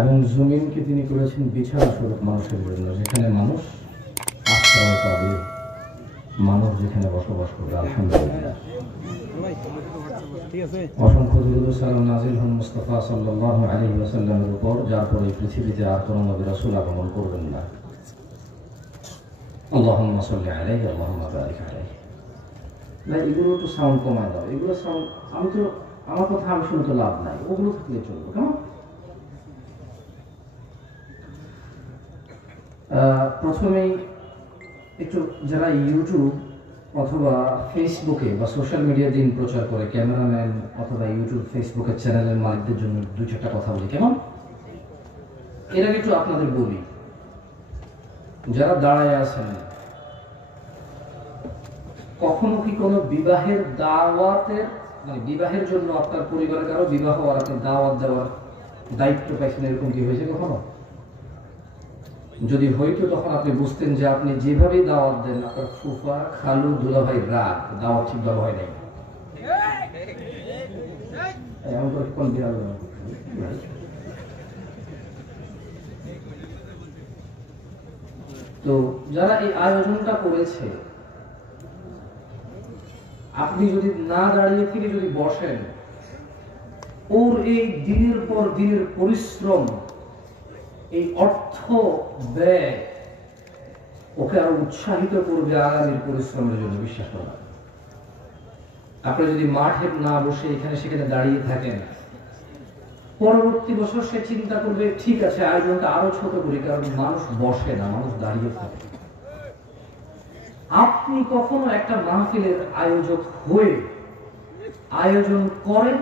এবং জমিনকে তিনি করেছেন বিছানা স্বরূপ মানুষের জন্য, যেখানে মানুষ আশ্রয় পাবে, মানুষ যেখানে বসবাস করবে। আলহামদুলিল্লাহ, অসংখ্য দুরূদ ও সালাম নাযিল হন মুস্তাফা সাল্লাল্লাহু আলাইহি ওয়াসাল্লামের উপর, যার পরে পৃথিবীতে আর কোনো নবী রাসূল আগমন করবেন না। আল্লাহুম্মা সাল্লি আলাইহি আল্লাহুম্মা বারিক আলাইহি। না, এগুলো একটু সাউন্ড কমায় দাও। এগুলো সাউন্ড আমার কথা আমি শুনে তো লাভ নাই, ওগুলো থাকলে চলবে। কেমন? প্রথমেই একটু যারা ইউটিউব অথবা ফেসবুকে বা সোশ্যাল মিডিয়া দিন প্রচার করে, ক্যামেরাম্যান অথবা ইউটিউব ফেসবুকের চ্যানেলের মালিকদের জন্য দু চারটা কথা বলি। কেমন? এর আগে একটু আপনাদের বলি, যারা দাঁড়ায় আছেন, কখনো কি কোনো বিবাহের দাওয়াতের মানে বিবাহের জন্য আপনার পরিবারের কারো বিবাহ আর আপনার দাওয়াত দেওয়ার দায়িত্ব পাইছেন, এরকম কি হয়েছে কখনো? যদি হইতো তখন আপনি বুঝতেন যে আপনি যেভাবে দাওয়াত দেন, আপনার ফুফা খালু দুলাভাই রাগ দাওয়াত ঠিকভাবে হয় নাই। এমন করে কোন বিড়াল? তো যারা এই আয়োজনটা করেছে, আপনি যদি না দাঁড়িয়ে থেকে যদি বসেন, ওর এই দিনের পর দিনের পরিশ্রম, এই অর্থ ব্যয় ওকে আরো উৎসাহিত করবে আগামীর পরিশ্রমের জন্য। বিশ্বাস করা, আপনি যদি মাঠে না বসে এখানে সেখানে দাঁড়িয়ে থাকেন, পরবর্তী বছর সে চিন্তা করবে ঠিক আছে আয়োজনটা আরো ছোট করি, কারণ মানুষ বসে না, মানুষ দাঁড়িয়ে থাকে। আপনি কখনো একটা মাহফিলের আয়োজক হয়ে আয়োজন করেন,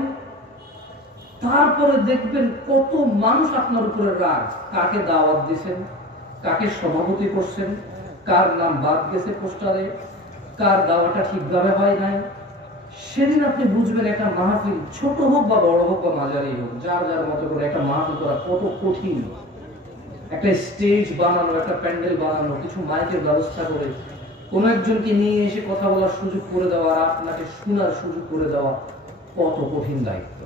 তারপরে দেখবেন কত মানুষ আপনার উপরে রাগ। কাকে দাওয়াত দিয়েছেন, কাকে সভাপতি করছেন, কার নাম বাদ গেছে পোস্টারে, কার দাওয়াটা ঠিকভাবে হয় নাই। সেদিন আপনি বুঝবেন একটা মাহফিল, ছোট হোক বা বড় হোক বা মাঝারি হোক, যার যার মতো করে একটা মাহফিল করা কত কঠিন। একটা স্টেজ বানানো, একটা প্যান্ডেল বানানো, কিছু মাইকের ব্যবস্থা করে কোন একজনকে নিয়ে এসে কথা বলার সুযোগ করে দেওয়া, আর আপনাকে শোনার সুযোগ করে দেওয়া, কত কঠিন দায়িত্ব।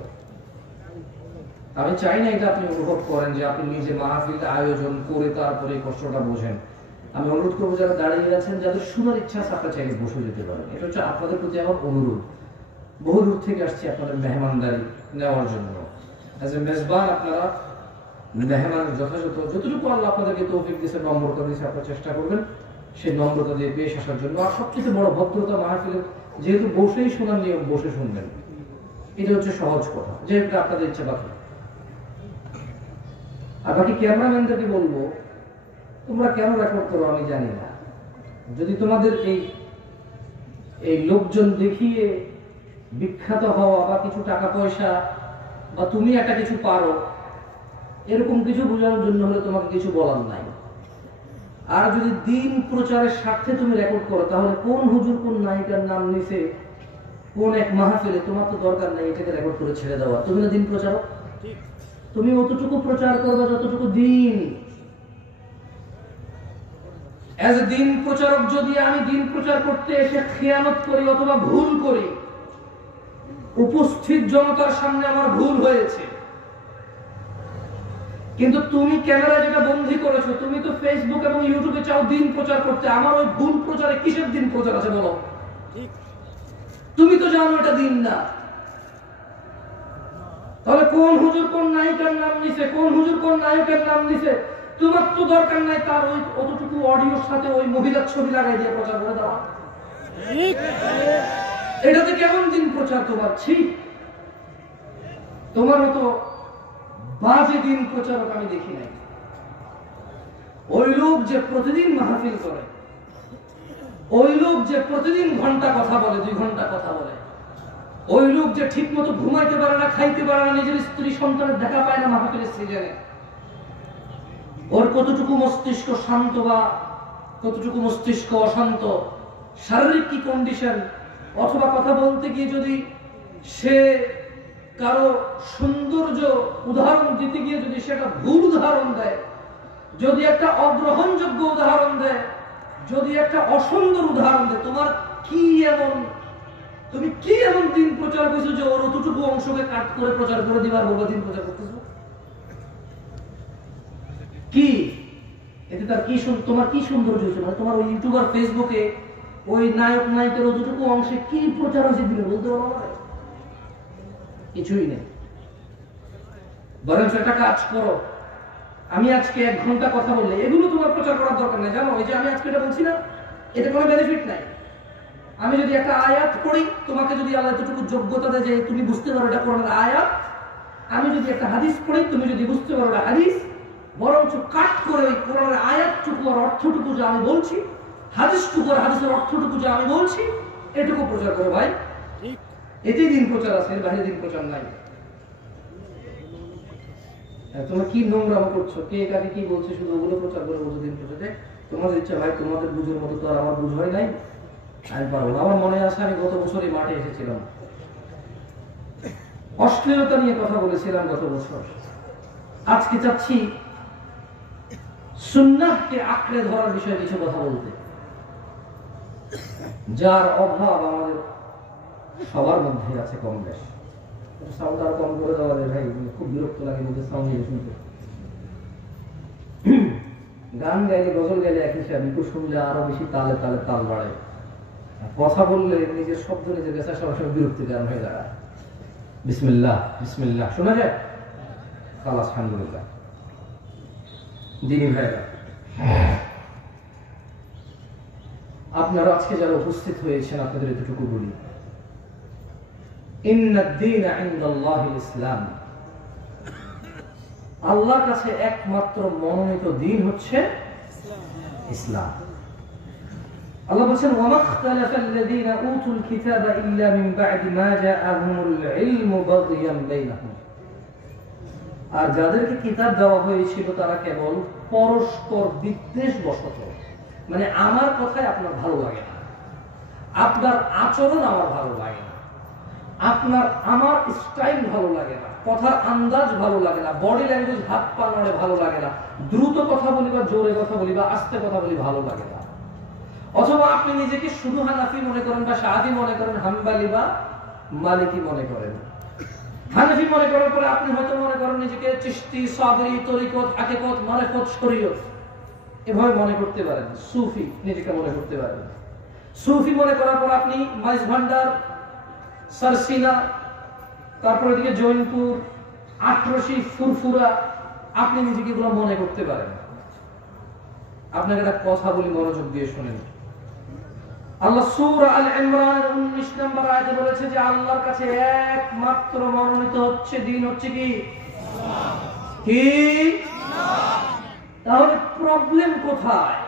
আমি চাই না এটা আপনি অনুভব করেন যে আপনি নিজে মাহফিল আয়োজন করে তারপরে কষ্টটা বোঝেন। আমি অনুরোধ করবো যারা দাঁড়িয়ে আছেন, যাদের শোনার ইচ্ছা আছে, আপনারা চাইলে বসে যেতে পারেন। এটা হচ্ছে আপনাদের প্রতি আমার অনুরোধ। বহু দূর থেকে আসছি আপনাদের মেহমানদারি নেওয়ার জন্য। অ্যাজ এ মেজবান আপনারা মেহমানের যতটুকু আল্লাহ আপনাদেরকে তৌফিক দিয়েছে, নম্রতা দিয়েছে, আপনারা চেষ্টা করবেন সেই নম্রতা দিয়ে পেশ আসার জন্য। আর সবচেয়ে বড় ভদ্রতা মাহফিলের, যেহেতু বসেই শোনার নিয়ম, বসে শুনবেন, এটা হচ্ছে সহজ কথা, যেটা আপনাদের ইচ্ছা। বাকি আর বাকি ক্যামেরাম্যানদেরকে বলবো, তোমরা কেন রেকর্ড করো আমি জানি না। যদি তোমাদের এই লোকজন দেখিয়ে বিখ্যাত হওয়া বা কিছু টাকা পয়সা বা তুমি একটা কিছু পারো, এরকম কিছু বোঝানোর জন্য হলে তোমাকে কিছু বলার নাই। আর যদি দিন প্রচারের স্বার্থে তুমি রেকর্ড করো, তাহলে কোন হুজুর কোন নায়িকার নাম নিছে কোন এক মাহফিলে, তোমার তো দরকার নাই এটাকে রেকর্ড করে ছেড়ে দেওয়া। তুমি না দিন প্রচারক, তুমি অতটুকু প্রচার করবে যতটুকু দিন। এজ এ দিন প্রচারক যদি আমি দিন প্রচার করতে এসে খেয়ানত করি অথবা ভুল করি, উপস্থিত জনতার সামনে আমার ভুল হয়েছে, কিন্তু তুমি ক্যামেরা যেটা বন্দী করেছো, তুমি তো ফেসবুক এবং ইউটিউবে চাও দিন প্রচার করতে, আমার ওই ভুল প্রচারে কিসের দিন প্রচার আছে বলো? তুমি তো জানো এটা দিন না। তাহলে কোন হুজুর কোন নায়িকার নাম নিছে, কোন হুজুর কোন নায়কের নাম নিছে, তোমার তো দরকার নাই তার ওই অতটুকু অডিওর সাথে ওই মহিলার ছবি লাগাই দিয়ে প্রচার করে দেওয়া। এটাতে কেমন দিন প্রচার তোমার? ঠিক তোমার মতো বাজে দিন প্রচারক আমি দেখি নাই। ওই লোক যে প্রতিদিন মাহফিল করে, ওই লোক যে প্রতিদিন ঘন্টা কথা বলে, 2 ঘন্টা কথা বলে, ওই লোক যে ঠিক মতো ঘুমাইতে পারে না, খাইতে পারে না, নিজের স্ত্রী সন্তানের দেখা পায় না মাহফিলের সিজনে, ওর কতটুকু মস্তিষ্ক শান্ত বা কতটুকু মস্তিষ্ক অশান্ত, শারীরিক কি কন্ডিশন, অথবা কথা বলতে গিয়ে যদি সে কারো সৌন্দর্য উদাহরণ দিতে গিয়ে যদি সেটা ভুল উদাহরণ দেয়, যদি একটা অগ্রহণযোগ্য উদাহরণ দেয়, যদি একটা অসুন্দর উদাহরণ দেয়, তোমার কি এমন, তুমি কি এমন দিন প্রচার করছো যে ওর অতটুকু অংশকে কাট করে প্রচার করে দিবার বলবো দিন প্রচার করতেছো? কি এতে তার কি তোমার কি সৌন্দর্য হয়েছে? মানে তোমার ওই ইউটিউবার ফেসবুকে ওই নায়ক নায়িকার যতটুকু অংশে কি প্রচার হয়েছে দিলে বলতে পারো? কিছুই নেই। বরং একটা কাজ করো, আমি আজকে 1 ঘন্টা কথা বললে এগুলো তোমার প্রচার করার দরকার নেই। জানো এই যে আমি আজকে এটা বলছি না, এটা কোনো বেনিফিট নাই। আমি যদি একটা আয়াত পড়ি, তোমাকে যদি আল্লাহ এতটুকু যোগ্যতা দেয় যে তুমি বুঝতে পারো এটা কোরআনের আয়াত, আমি যদি একটা হাদিস পড়ি, তুমি যদি বুঝতে পারো এটা হাদিস, বরঞ্চ কাট করে ওই কোরআনের আয়াতটুকু আর অর্থটুকু যে আমি বলছি, হাদিসটুকু আর হাদিসের অর্থটুকু যে আমি বলছি, এটুকু প্রচার করো ভাই। এতেই দিন প্রচার আছে, এর বাইরে দিন প্রচার নাই। তোমরা কি নোংরাম করছো, কে কাকে কি বলছে, শুধু ওগুলো প্রচার করে বলছো দিন প্রচারে। তোমাদের ইচ্ছা ভাই, তোমাদের বুঝের মতো তো আর আমার বুঝ হয় নাই, আমি পারবো না। আমার মনে আছে আমি গত বছর এই মাঠে এসেছিলাম, অশ্লীলতা নিয়ে কথা বলেছিলাম গত বছর। আজকে চাচ্ছি সুন্নাহকে আঁকড়ে ধরার বিষয়ে কিছু কথা বলতে, যার অভাব আমাদের সবার মধ্যে আছে কম বেশ। সাউন্ড আর কম করে দেওয়া যায় ভাই, খুব বিরক্ত লাগে নিজের সাউন্ড নিয়ে শুনতে। গান গাইলে গজল গাইলে এক হিসাব, একটু শুনলে আরো বেশি তালে তালে তাল বাড়ে। কথা বললে নিজের শব্দ নিজের কাছে সবসময় বিরক্তির কারণ হয়ে দাঁড়ায়। বিসমিল্লাহ বিসমিল্লাহ শোনা যায়, খালাস আলহামদুলিল্লাহ। দিনী ভাইরা, আপনারা আজকে যারা উপস্থিত হয়েছেন, আপনাদের এতটুকু বলি, ইন্নাদ-দীনা ইনদাল্লাহিল ইসলাম, আল্লাহর কাছে একমাত্র মনোনীত দ্বীন হচ্ছে ইসলাম। আল্লাহ বলেন, ওয়া মাখতালাফাল্লাযীনা উতুল কিতাবা ইল্লা মিন বা'দি মা জাআহুমুল ইলমু বাগিয়ান বাইনাহুম, আর যাদেরকে কিতাব দেওয়া হয়েছিল তারা কেবল পরস্পর বিদ্বেষবশত, মানে আমার কথায় আপনার ভালো লাগে না, আপনার আচরণ আমার ভালো লাগে না, আমার স্টাইল ভালো লাগে না, কথার আন্দাজ ভালো লাগে না, বডি ল্যাঙ্গুয়েজ হাত পা নড়ে ভালো লাগে না, দ্রুত কথা বলি বা জোরে কথা বলি বা আস্তে কথা বলি ভালো লাগে না। অথবা আপনি নিজেকে শুধু হানাফি মনে করেন বা শাহাদি মনে করেন, হাম্বালি বা মালিকি মনে করেন। হানাফি মনে করার পরে আপনি হয়তো মনে করেন নিজেকে চিশতি, সাদরি, তরিকত, হাকিকত, মারিফত, শরীয়ত এভাবে মনে করতে পারেন। সুফি নিজেকে মনে করতে পারেন। সুফি মনে করার পর আপনি মাইজ ভান্ডার, সারসিনা, তারপরে দিকে জৈনপুর, আটরশি, ফুরফুরা, আপনি নিজেকে এগুলো মনে করতে পারেন। আপনাকে একটা কথা বলি, মনোযোগ দিয়ে শুনেন। আল্লাহ সূরা আল ইমরানের 19 নম্বর আয়াতে বলেছে যে আল্লাহর কাছে একমাত্র মনোনীত হচ্ছে দ্বীন হচ্ছে কি? কি? তাহলে প্রবলেম কোথায়?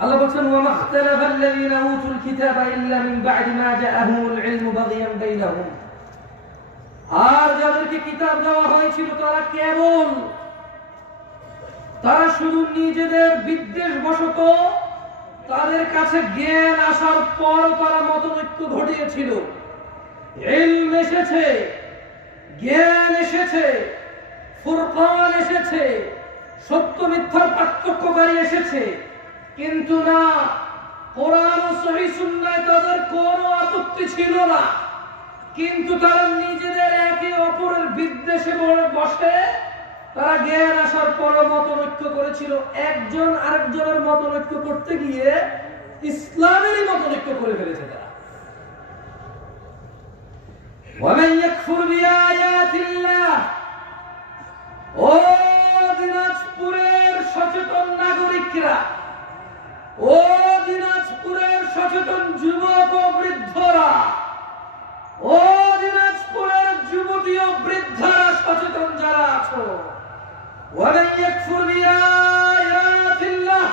আল্লাহ বলেন, ওয়া মাখতালাফাল্লাযীনা উতুল কিতাবা ইল্লা মিন বা'দি মা জাআহুমুল ইলমু বাগিয়ান বাইনাহুম, আর যাদেরকে কিতাব দেওয়া হয়েছিল তারা শুধু নিজেদের বিদ্বেষবশত, তাদের কাছে জ্ঞান আসার পর তারা মতৈক্য ঘটিয়েছিল। ইলম এসেছে, জ্ঞান এসেছে, ফুরকান এসেছে, সত্য মিথ্যার পার্থক্যকারী এসেছে, কিন্তু না, কোরআন ও সহিহ সুন্নাহয় তাদের কোনো আপত্তি ছিল না, কিন্তু তারা নিজেদের একে অপরের বিদ্বেষে বসে তারা জ্ঞান আসার পর মতৈক্য করেছিল। একজন আরেকজনের মতৈক্য করতে গিয়ে ইসলামেরই মতৈক্য করে ফেলেছে তারা। ওয়ামান ইয়াকফুর বিআয়াতিল্লাহ, ও দিনাজপুরের সচেতন নাগরিকরা, ও দিনাজপুরের সচেতন যুবক ও বৃদ্ধরা, ও দিনাজপুরের যুবতী ও বৃদ্ধরা, সচেতন যারা আছো, ওয়ামান ইয়াকফুর বিআয়াতিল্লাহ,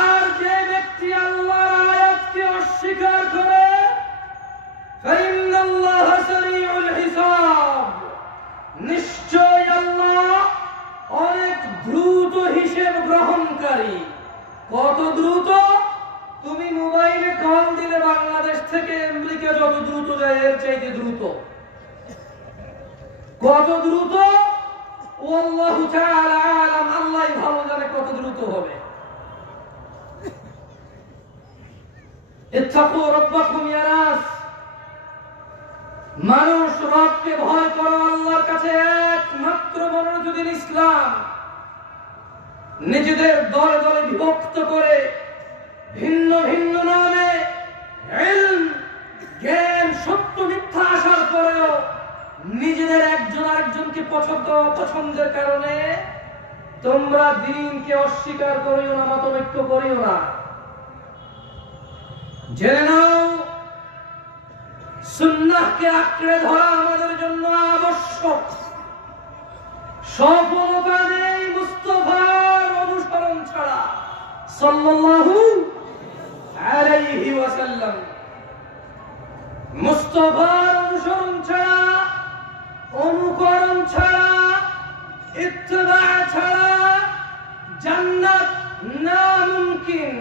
আর যে ব্যক্তি আল্লাহর আয়াতকে অস্বীকার করে, ফাইন্নাল্লাহা সারিউল হিসাব, নিশ্চয় আল্লাহ অনেক দ্রুত হিসাব গ্রহণকারী। কত দ্রুত? তুমি মোবাইলে কল দিলে বাংলাদেশ থেকে আমেরিকা যত দ্রুত যায় এর চাইতে দ্রুত। কত দ্রুত? আল্লাহু তাআলা আলাম, আল্লাহই ভালো জানে কত দ্রুত হবে। ইত্তাকু রাব্বাকুম ইয়া নাস, মানুষ রবকে ভয় করো। আল্লাহর কাছে একমাত্র মনোনীত দ্বীন ইসলাম। নিজেদের দলে দলে বিভক্ত করে ভিন্ন ভিন্ন নামে ইলম, জ্ঞান, সত্য মিথ্যা আসার পরেও নিজেদের একজন আরেকজনকে পছন্দের কারণে তোমরা দ্বীনকে অস্বীকার করিও না, মতৈক্য করিও না। জেনে নাও, সুন্নাহকে আঁকড়ে ধরা আমাদের জন্য আবশ্যক। সফলতা নেই মুস্তাফার অনুসরণ ছাড়া, সাল্লাল্লাহু আলাইহি ওয়াসাল্লাম। মুস্তাফার অনুসরণ ছাড়া, অনুকরণ ছাড়া, ইত্তেবা ছাড়া জান্নাত নামুমকিন,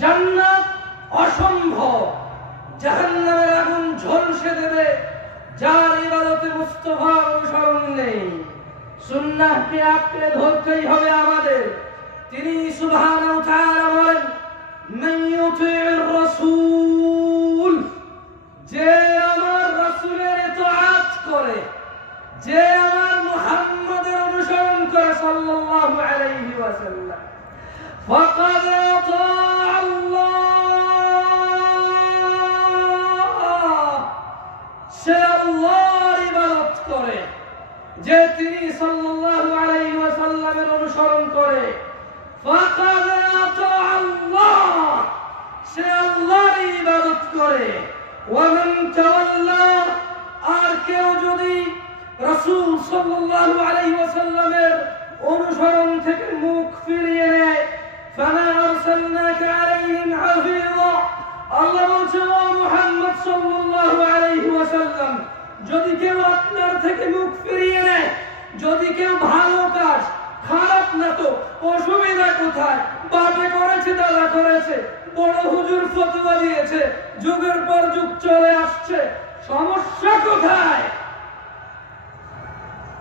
জান্নাত অসম্ভব। জাহান্নামের আগুন ঝলসে দেবে যার ইবাদতে মুস্তাফার অনুসরণ নেই। সুন্নাহকে আঁকড়ে ধরতেই হবে আমাদের। তিনি সুবহানাহু ওয়া তাআলা বলেন, মান ইউতি'র রাসূল, যে আমার রাসূলের ইতাআত করে, যে আমার মুহাম্মাদের অনুসরণ করে সাল্লাল্লাহু আলাইহি ওয়াসাল্লাম, ফাকাদ আতা'a আল্লাহ, সে আল্লাহর ইবাদত করে। যে তিনি সাল্লাল্লাহু আলাইহি ওয়াসাল্লামের অনুসরণ করে, ফাকাদ আতা'a আল্লাহ, সে আল্লাহর ইবাদত করে। ওয়া মান তাওয়াল্লা, আর কেউ যদি রাসূল সাল্লাল্লাহু আলাইহি ওয়াসাল্লামের অনুসরণ থেকে মুখ ফিরিয়ে নেয়, ফামা আরসালনাকা আলাইহিম হাফিযা, আল্লাহ বলছেন ও মুহাম্মদ সাল্লাল্লাহু আলাইহি ওয়াসাল্লাম, যদি কেউ আপনার থেকে মুখ ফিরিয়ে নেয়, যদি কেউ ভালো কাজ, খারাপ না তো অসুবিধা কোথায়, বাপে করেছে, দাদা করেছে, বড় হুজুর ফতোয়া দিয়েছে, যুগের পর যুগ চলে আসছে, সমস্যা কোথায়?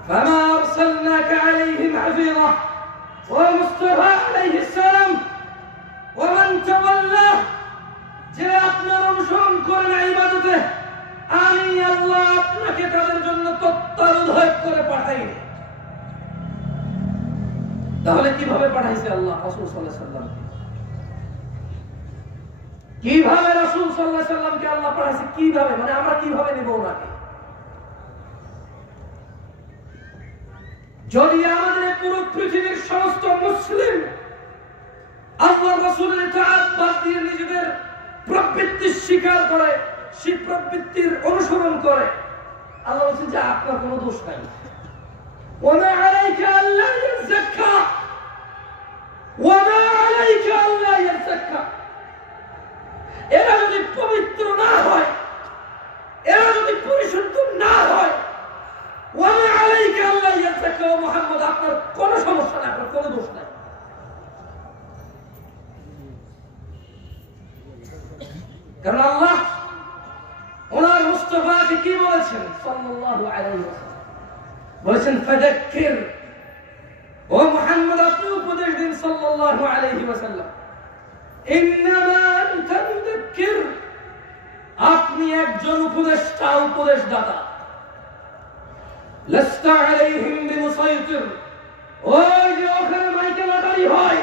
ফামা আরসালনাকা আলাইহিম হাফিযা, ও মুস্তাফা আলাইহিস সালাম, ওয়া মান তাওয়াল্লা, যে আপনার অনুসরণ করে না ইবাদতে, আমি আল্লাহ আপনাকে তাদের জন্য তত্ত্বাবধায়ক করে পাঠাইনি। তাহলে কিভাবে পাঠাইছে আল্লাহ রাসূল সাল্লাল্লাহু আলাইহি ওয়াসাল্লাম? কিভাবে রাসূল সাল্লাল্লাহু আলাইহি ওয়াসাল্লামকে আল্লাহ পাঠাইছে? কিভাবে, মানে আমরা কিভাবে নেব ওনাকে? যদি আমাদের পুরো পৃথিবীর সমস্ত মুসলিম আল্লাহ রাসূলের ইতাআত বাদ দিয়ে নিজেদের প্রবৃত্তি স্বীকার করে, সেই প্রবৃত্তির অনুসরণ করে, আল্লাহ বলছেন যে আপনার কোনো দোষ নাই। ওয়া মা আলাইকা আল্লা ইয়াযাক্কা, ওয়া মা আলাইকা আল্লা ইয়াযাক্কা। এরা যদি পবিত্র না হয়, এরা যদি পরিশুদ্ধ না হয়, ওয়া মা আলাইকা আল্লা ইয়াযাক্কা, ও মুহাম্মদ আপনার কোনো সমস্যা নাই, আপনার কোনো দোষ নাই। কারণ আল্লাহ ওনার মুস্তাফাকে কি বলেছেন সাল্লাল্লাহু আলাইহি ওয়াসাল্লাম? বলেছেন ফাযাক্কির, ও মুহাম্মদ আপনি উপদেশ দিন সাল্লাল্লাহু আলাইহি ওয়াসাল্লাম। ইন্নামা আনতা মুযাক্কির, আপনি একজন উপদেষ্টা, উপদেশদাতা। লাস্তা আলাইহিম বিমুসাইতির, ওই যে ওখানে মাইকে লটারি হয়,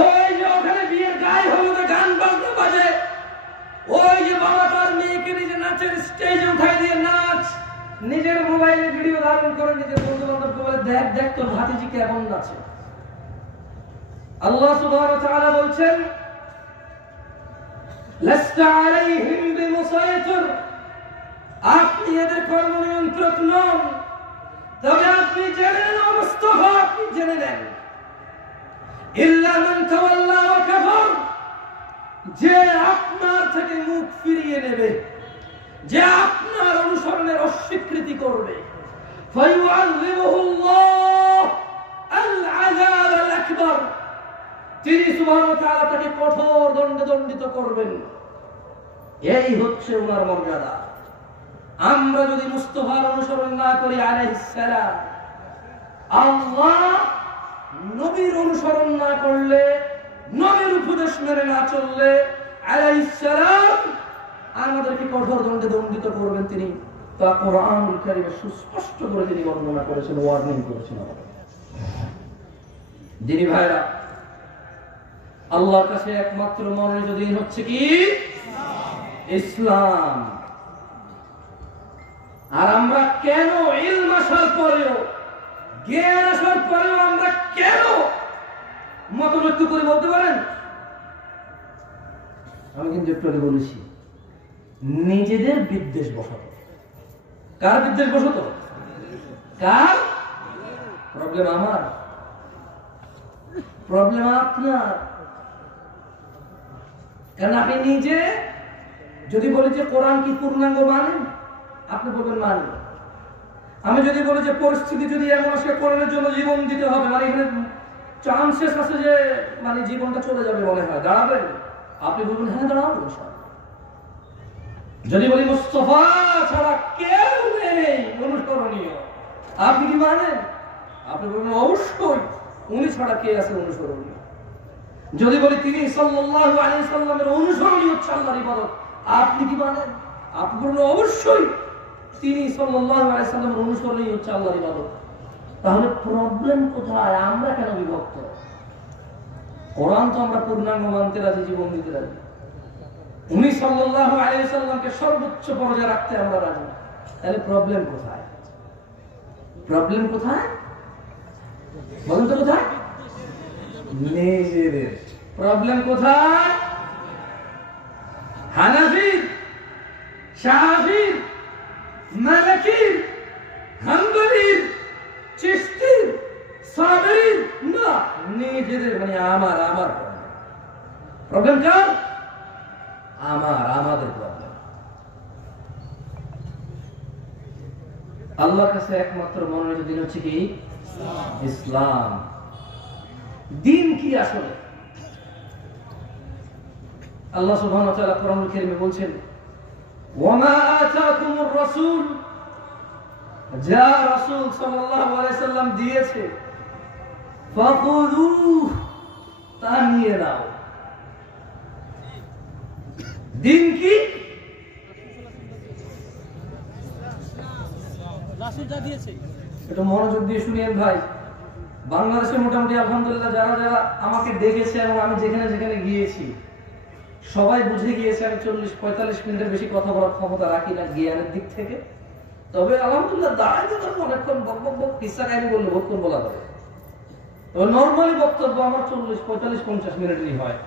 ওই যে ওখানে বিয়ের গায়ে হলুদে গান বাজনা বাজে, ওই যে বাবা তার মেয়েকে নিজে নাচের স্টেজে উঠাই দিয়ে নাচ, নিজের মোবাইলে ভিডিও ধারণ করে নিজের বন্ধু বান্ধবকে বলে দেখ দেখ তোর ভাতিজি কেমন নাচে। আল্লাহ সুবহানাহু ওয়া তাআলা বলছেন লাস্তা আলাইহিম বিমুসাইতির, আপনি এদের কর্ম নিয়ন্ত্রক নন। তবে আপনি জেনে নেন মুস্তাফা, আপনি জেনে নেন ইল্লা মান তাওয়াল্লা ওয়া কাফার, যে আপনার থেকে মুখ ফিরিয়ে নেবে, যে আপনার অনুসরণের অস্বীকৃতি করবে, ফায়ুআযিবুহুল্লাহ আল আযাব আল আকবার, তিনি সুবহানাহু ওয়া তাআলা তাকে কঠোর দণ্ডে দণ্ডিত করবেন। এই হচ্ছে ওনার মর্যাদা। আমরা যদি মুস্তাফার অনুসরণ না করি আলাইহিস সালাম, আল্লাহ নবীর অনুসরণ না করলে, নবীর উপদেশ মেনে না চললে আলাইহিস সালাম আমাদেরকে কঠোর দণ্ডে দণ্ডিত করবেন তিনি। তা কোরআনুল কারীমে সুস্পষ্ট করে তিনি বর্ণনা করেছেন, ওয়ার্নিং করেছেন। দিনী ভাইরা, আল্লাহর কাছে একমাত্র মনোনীত দিন হচ্ছে কি? ইসলাম। আর আমরা কেন ইলম আসার পরেও, জ্ঞান আসার পরেও আমরা কেন মতনৈক্য করে বলতে পারেন? আমি কিন্তু একটু আগে বলেছি, নিজেদের বিদ্বেষ বশত। কার বিদ্বেষ বশত? কার? প্রবলেম আমার, প্রবলেম আপনার। কারণ আপনি নিজে যদি বলি যে কোরআন কি পূর্ণাঙ্গ মানেন, আপনি বলবেন মানেন। আমি যদি বলি যে পরিস্থিতি যদি এমন আসে কোরআনের জন্য জীবন দিতে হবে, মানে এখানে চান্সেস আছে যে মানে জীবনটা চলে যাবে মনে হয়, দাঁড়াবেন? আপনি বলবেন হ্যাঁ দাঁড়াবো ইনশাআল্লাহ। যদি বলি মুস্তাফা ছাড়া কেউ নেই অনুসরণীয়, আপনি কি মানেন? আপনি বলবেন অবশ্যই, উনি ছাড়া কে আছে অনুসরণীয়। যদি বলি তিনি সাল্লাল্লাহু আলাইহি সাল্লামের অনুসরণীয় হচ্ছে আল্লাহর ইবাদত, আপনি কি মানেন? আপনি বলবেন অবশ্যই, তিনি সাল্লাল্লাহু আলাইহি সাল্লামের অনুসরণীয় হচ্ছে আল্লাহর ইবাদত। তাহলে প্রবলেম কোথায়? আমরা কেন বিভক্ত? কোরআন তো আমরা পূর্ণাঙ্গ মানতে রাজি, জীবন দিতে রাজি। উনি সাল্লাল্লাহু আলাইহি সাল্লামকে সর্বোচ্চ পর্যায়ে রাখতে আমরা রাজি। তাহলে প্রবলেম কোথায়? প্রবলেম কোথায় বলুন তো? কোথায়? নিজেদের। প্রবলেম কোথায়? হানাফির, শাফির, মালিকির, হাম্বলির, চিশতির, সাবরির না, নিজেদের। মানে আমার আমার প্রবলেম কার? আমাদের প্রবলেম। আল্লাহর কাছে একমাত্র মনোনীত দিন হচ্ছে কি? ইসলাম। দিন কি আসলে? আল্লাহ সুবহানাহু ওয়া তাআলা কোরআনুল কারীমে বলছেন, ওয়ামা আতাকুমুর রাসূল, যা রাসূল সাল্লাল্লাহু আলাইহি সাল্লাম দিয়েছে, ফাখুযুহু, তা নিয়ে নাও। দিন কি? রাসূল যা দিয়েছে। এটা মনোযোগ দিয়ে শুনিয়েন ভাই। বাংলাদেশে মোটামুটি আলহামদুলিল্লাহ যারা যারা আমাকে দেখেছে এবং আমি যেখানে যেখানে গিয়েছি সবাই বুঝে গিয়েছে আমি 40-45 মিনিটের বেশি কথা বলার ক্ষমতা রাখি না জ্ঞানের দিক থেকে। তবে আলহামদুলিল্লাহ দাঁড়াইতে তখন অনেকক্ষণ বক বক বক কিসা কাহিনী বললে বহুক্ষণ বলা যাবে। তবে নর্মালি বক্তব্য আমার 40-45-50 মিনিটেরই হয়।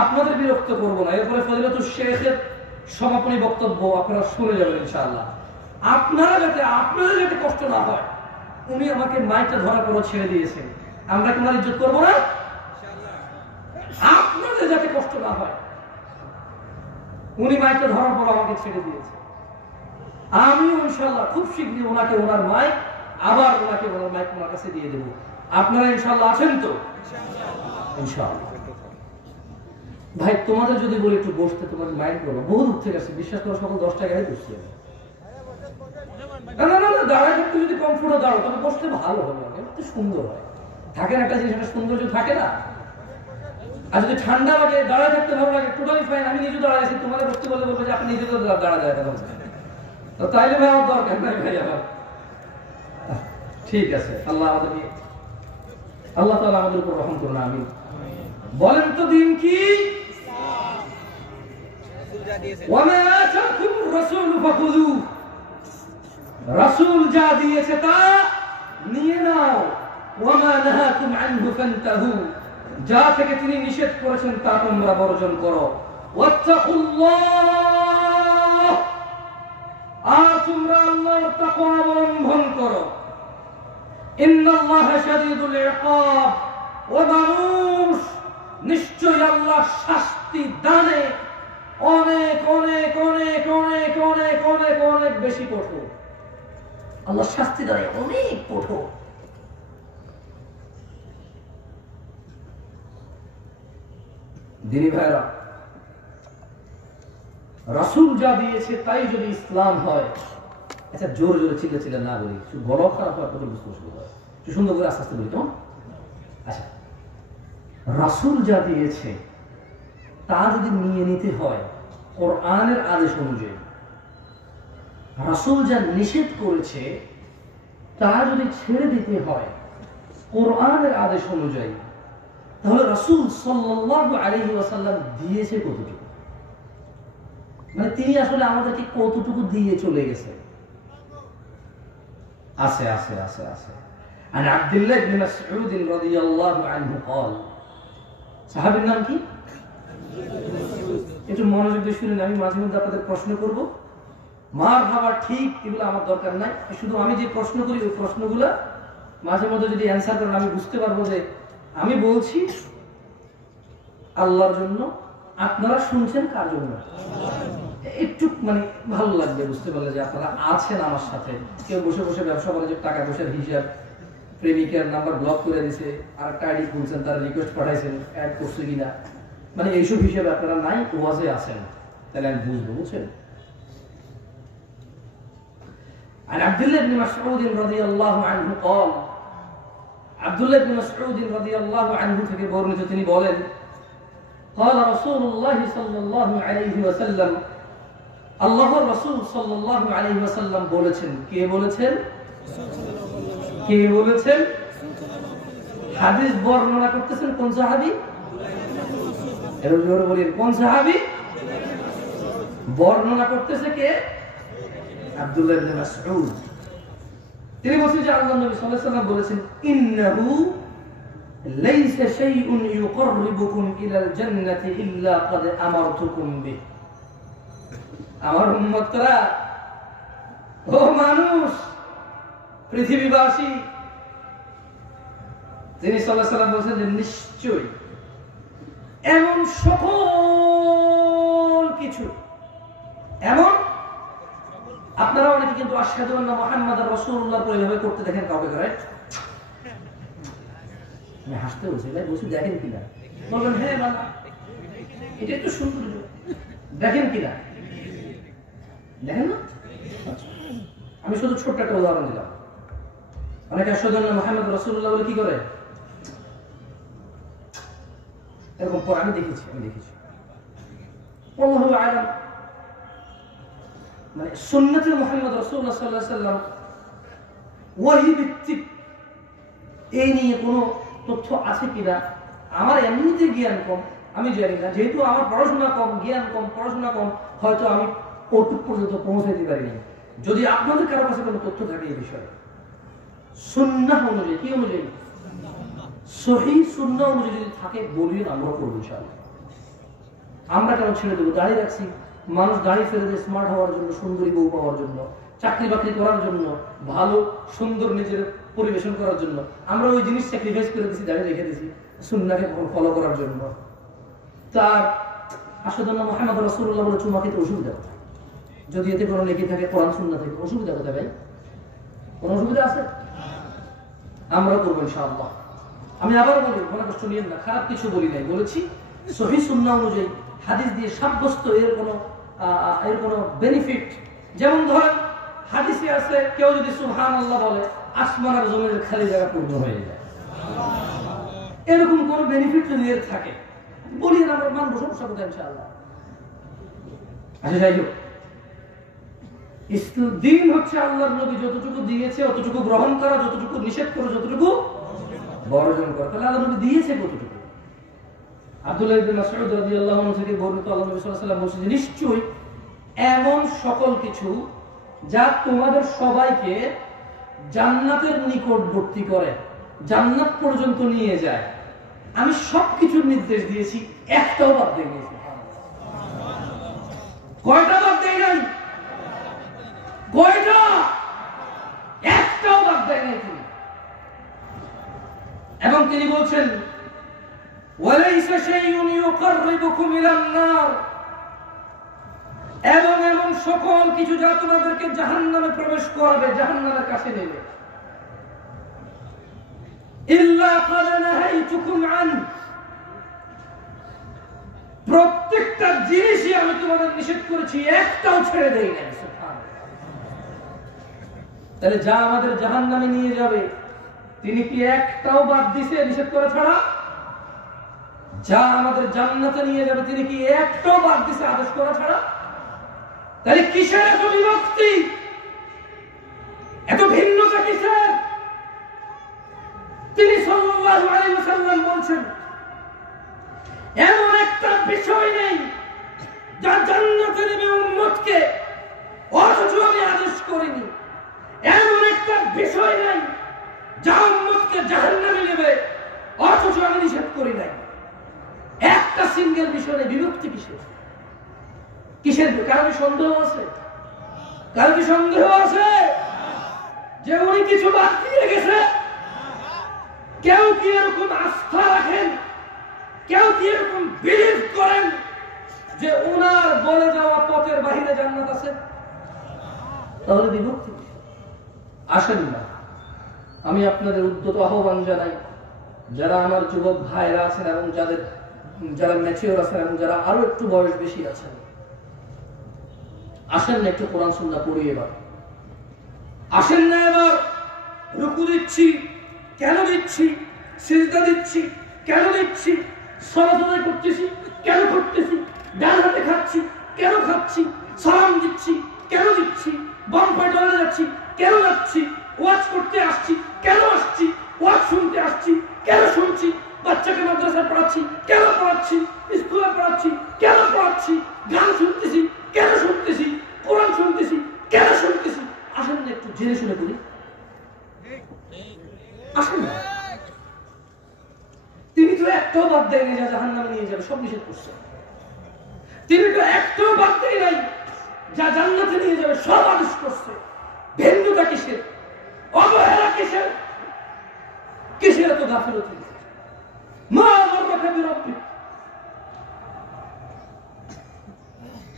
আপনাদের বিরক্ত করবো না। এরপরে ফজিলাতুল শেখের সমাপনী বক্তব্য আপনারা শুনে যাবেন ইনশাআল্লাহ। আপনাদের যাতে কষ্ট না হয়, উনি আমাকে মাইকটা ধরা করে ছেড়ে দিয়েছেন, আমরা কি ওনার ইজ্জত করবো না? আপনাদের যাতে কষ্ট না হয়, উনি মাইকটা ধরার পর আমাকে ছেড়ে দিয়েছে। আমিও ইনশাআল্লাহ খুব শীঘ্রই ওনাকে ওনার মাইক আবার ওনাকে ওনার মাইক ওনার কাছে দিয়ে দেবো। আপনারা ইনশাআল্লাহ আছেন তো? ইনশাআল্লাহ। ভাই তোমাদের যদি বলি একটু বসতে, তোমাদের মাইন্ড করবো, বহু দূর থেকে আসছে, বিশ্বাস করো সকল 10 টাকায় বসছি। না না না, দাঁড়ায় থাকতে যদি কমফোর্টে দাঁড়ো তবে বসতে ভালো হবে, একটু সুন্দর হয়। থাকে না একটা জিনিস, একটা সৌন্দর্য থাকে না। আর যদি ঠান্ডা লাগে দাঁড়ায় থাকতে ভালো লাগে, টোটালি ফাইন। আমি নিজে দাঁড়ায় আছি, তোমাদের বসতে বললে বলবো যে আপনি নিজে তো দাঁড়া যায়, তো তাইলে ভাই আমার দরকার নাই ভাই আমার। ঠিক আছে, আল্লাহ তাআলা আমাদের উপর রহম করুন, আমিন। বলেন তো দিন কি? ওয়ামা আতাকুমুর রাসূলু ফাখুযুহু, রাসূল যা দিয়েছে তা নিয়ে নাও। ওয়ামা নাহাকুম আনহু ফান্তাহু, যা থেকে তিনি নিষেধ করেছেন তা তোমরা বর্জন করো। ওয়াত্তাকুল্লাহ, আর তোমরা আল্লাহর তাকওয়া অবলম্বন করো। ইন্নাল্লাহা শাদীদুল ইকাব, ও মানুষ নিশ্চয়ই আল্লাহ শাস্তি দানে অনেক অনেক অনেক অনেক অনেক অনেক অনেক বেশি কঠোর। আল্লাহ শাস্তি দানে অনেক কঠোর। দিনী ভাইরা, রাসূল যা দিয়েছে তাই যদি ইসলাম হয়, আচ্ছা জোর জোরে চিল্লা না বলি, গলা খারাপ হয় কথা বুঝতে অসুবিধা হয়, একটু সুন্দর করে আস্তে আস্তে বলি কেমন? আচ্ছা, রাসূল যা দিয়েছে তা যদি নিয়ে নিতে হয় কোরআনের আদেশ অনুযায়ী, রাসূল যা নিষেধ করেছে তা যদি ছেড়ে দিতে হয় কোরআনের আদেশ অনুযায়ী, তাহলে রাসূল সাল্লাল্লাহু আলাইহি ওয়াসাল্লাম দিয়েছে কতটুকু? মানে তিনি আসলে আমাদেরকে কতটুকু দিয়ে চলে গেছে? আছে আছে আছে আছে। عن عبد الله بن مسعود رضي الله عنه قال, সাহাবীর নাম কি? একটু মনোযোগ দিয়ে শুনুন, আমি মাঝে মধ্যে আপনাদের প্রশ্ন করব, মার হাওয়া ঠিক এগুলো আমার দরকার নাই, শুধু আমি যে প্রশ্ন করি ওই প্রশ্নগুলো মাঝে মধ্যে যদি অ্যান্সার করেন আমি বুঝতে পারবো যে আমি বলছি আল্লাহর জন্য, আপনারা শুনছেন কার জন্য। একটু মানে ভালো লাগবে বুঝতে পারলে যে আপনারা আছেন আমার সাথে। কেউ বসে বসে ব্যবসা বাণিজ্যের টাকা পয়সার হিসাব, প্রেমিকার নাম্বার ব্লক করে দিয়েছে, আর একটা আইডি খুলছেন, তার রিকোয়েস্ট পাঠাইছেন, অ্যাড করছে কিনা, মানে এইসব হিসাবে আপনারা নাই, ওয়াজে আছেন, তাহলে আমি বুঝবো, বুঝছেন। عن عبد الله بن مسعود رضي الله عنه قال, عبد الله بن مسعود رضي الله عنه থেকে বর্ণিত, তিনি বলেন, قال رسول الله صلى الله عليه وسلم, আল্লাহর রাসূল সাল্লাল্লাহু আলাইহি ওয়াসাল্লাম বলেছেন। কে বলেছেন? কে বলেছেন? হাদিস বর্ণনা করতেছেন কোন সাহাবী? এর জোরে বলেন, কোন সাহাবী? বর্ণনা করতেছে কে? আব্দুল্লাহ ইবনে মাসউদ। তিনি বলেছেন যে আল্লাহর নবী সাল্লাল্লাহু আলাইহি ওয়াসাল্লাম বলেছেন, ইন্নাহু লাইসা শাইউন ইউকাররিবুকুম ইলাল জান্নাতি ইল্লা ক্বাদ আমারতুকুম বিহি। আমার উম্মতরা, ও মানুষ, পৃথিবীবাসী, তিনি সাল্লাল্লাহু আলাইহি ওয়াসাল্লাম বলেছেন যে নিশ্চয়ই এমন সকল কিছু, এমন, আপনারা অনেকে কিন্তু আশহাদু আন্না মুহাম্মাদার রাসূলুল্লাহ পরে এভাবে করতে দেখেন কাউকে, রাইট? আমি হাসতে বলছি, ভাই বলছি দেখেন কিনা, বলবেন হ্যাঁ বাবা এটা একটু সুন্দর, দেখেন কিনা, দেখেন না? আমি শুধু ছোট্ট একটা উদাহরণ দিলাম। অনেকে আশহাদু আন্না মুহাম্মাদার রাসূলুল্লাহ বলে কি করে এরকম, আমি দেখেছি আল্লাহু আ'লাম। মানে সুন্নাতে মুহাম্মদ রাসূলুল্লাহ সাল্লাল্লাহু আলাইহি ওয়াসাল্লাম ওহী ভিত্তিক এই নিয়ে কোনো তথ্য আছে কিনা, আমার এমনিতে জ্ঞান কম, আমি জানি না, যেহেতু আমার পড়াশোনা কম, জ্ঞান কম, পড়াশোনা কম, হয়তো আমি ওটুক পর্যন্ত পৌঁছাইতে পারিনি। যদি আপনাদের কারো কাছে কোনো তথ্য থাকে এই বিষয়ে, সুন্নাহ অনুযায়ী, কি অনুযায়ী? সহিহ সুন্নাহ অনুযায়ী যদি থাকে বলিয়ে আমরা করবো ইনশাআল্লাহ। আমরা কেন ছেড়ে দেবো? দাঁড়িয়ে রাখছি, মানুষ দাঁড়িয়ে ফেলে দেয় স্মার্ট হওয়ার জন্য, সুন্দরী বউ পাওয়ার জন্য, চাকরি বাকরি করার জন্য, ভালো সুন্দর নিজের পরিবেশন করার জন্য। আমরা ওই জিনিস স্যাক্রিফাইস করে দিয়েছি, দাঁড়িয়ে রেখে দিয়েছি সুন্নাহকে ফলো করার জন্য। তার আশহাদু আন্না মুহাম্মাদুর রাসূলুল্লাহ বলে চুমা খেতে অসুবিধা কোথায়? যদি এতে কোনো লেখা থাকে কোরআন সুন্নাহ থেকে, অসুবিধা কোথায় ভাই? কোনো অসুবিধা আছে? আমরা করবো ইনশাআল্লাহ। আমি আবার বলি, মনে কষ্ট নিয়েন না, খারাপ কিছু বলি নাই, বলেছি সহিহ সুন্নাহ অনুযায়ী হাদিস দিয়ে সাব্যস্ত এর কোনো বেনিফিট। যেমন ধরেন হাদিসে আছে কেউ যদি সুবহানাল্লাহ বলে আসমান আর জমিনের খালি জায়গা পূর্ণ হয়ে যায়, এরকম কোন বেনিফিট যদি এর থাকে বলি, আমরা মানবো, সমস্যা কোথায় ইনশাআল্লাহ। আচ্ছা যাই হোক, দিন হচ্ছে আল্লাহর নবী যতটুকু দিয়েছে অতটুকু গ্রহণ করা, যতটুকু নিষেধ করে যতটুকু বর্জন করা। তাহলে আল্লাহর নবী দিয়েছে কতটুকু? আব্দুল্লাহ ইবনে মাসউদ রাদিয়াল্লাহু আনহু থেকে বর্ণিত, আল্লাহ নবী সাল্লাল্লাহু আলাইহি ওয়াসাল্লাম বলেছেন, নিশ্চয়ই এমন সকল কিছু যা তোমাদের সবাইকে জান্নাতের নিকটবর্তী করে, জান্নাত পর্যন্ত নিয়ে যায়, আমি সবকিছুর নির্দেশ দিয়েছি, একটাও বাদ দিয়ে দিয়েছি। কয়টা বাদ দেয় নাই? কয়টা? একটাও বাদ দেয় নাই তিনি। এবং তিনি বলছেন, ওয়ালাইসা শাইউন ইউকাররিবুকুম ইলান নার, এবং এমন সকল কিছু যা তোমাদেরকে জাহান্নামে প্রবেশ করাবে, জাহান্নামের কাছে নেবে, ইল্লা ক্বাদ নাহাইতুকুম আন, প্রত্যেকটা জিনিসই আমি তোমাদের নিষেধ করেছি, একটাও ছেড়ে দেই না। সুবহানাল্লাহ। তাহলে যা আমাদের জাহান্নামে নিয়ে যাবে তিনি কি একটাও বাদ দিয়েছে নিষেধ করা ছাড়া? যা আমাদের জান্নাতে নিয়ে যাবে তিনি কি একটাও বাদ দিয়েছে আদেশ করা ছাড়া? তাহলে কিসের এত বিভক্তি, এত ভিন্নতা কিসের? তিনি বিষয় নাই যা উম্মতকে জাহান্নামে নেবে, অথচ আমি নিষেধ করি নাই। একটা সিঙ্গেল বিষয় নেই, বিভক্তি কিসের? কিসের? কারণ সন্দেহ আছে, কারণ কি সন্দেহ আছে যে উনি কিছু বাদ দিয়ে গেছে? কেউ কি এরকম আস্থা রাখেন, কেউ কি এরকম বিলিভ করেন যে ওনার বলে যাওয়া পথের বাহিরে জান্নাত আছে? তাহলে বিভক্তি। আসেন না, আমি আপনাদের উদ্যত আহ্বান জানাই, যারা আমার যুবক ভাইরা আছেন এবং যারা ম্যাচিওর আছেন এবং যারা আরো একটু বয়স বেশি আছেন, আসেন না একটু কোরআন সুন্নাহ পড়ি। এবার আসেন না, এবার রুকু দিচ্ছি কেন দিচ্ছি, সিজদা দিচ্ছি কেন দিচ্ছি, সালাত আদায় করতেছি কেন করতেছি, ডান হাতে খাচ্ছি কেন খাচ্ছি, সালাম দিচ্ছি কেন দিচ্ছি, বাম পায়ে চলে যাচ্ছি কেন যাচ্ছি, ওয়াজ করতে আসছি কেন আসছি, ওয়াজ শুনতে আসছি কেন শুনছি, বাচ্চাকে মাদ্রাসায় পড়াচ্ছি কেন পড়াচ্ছি, স্কুলে পড়াচ্ছি কেন পড়াচ্ছি, গান শুনতেছি কেন শুনতেছি, কোরআন শুনতেছি কেন শুনতেছি। আসেন না একটু জেনে শুনে বলি। আসেন না, তিনি তো একটাও বাদ দেয়নি যা জাহান্নামে নিয়ে যাবে, সব নিষেধ করছে। তিনি তো একটাও বাদ দেয় নাই যা জান্নাতে নিয়ে যাবে, সব আদেশ করছে। ভিন্নতা কিসের? অবহেলা কিসের? কিসের এত গাফিলতি? মা গররাকা বিরব্বিক,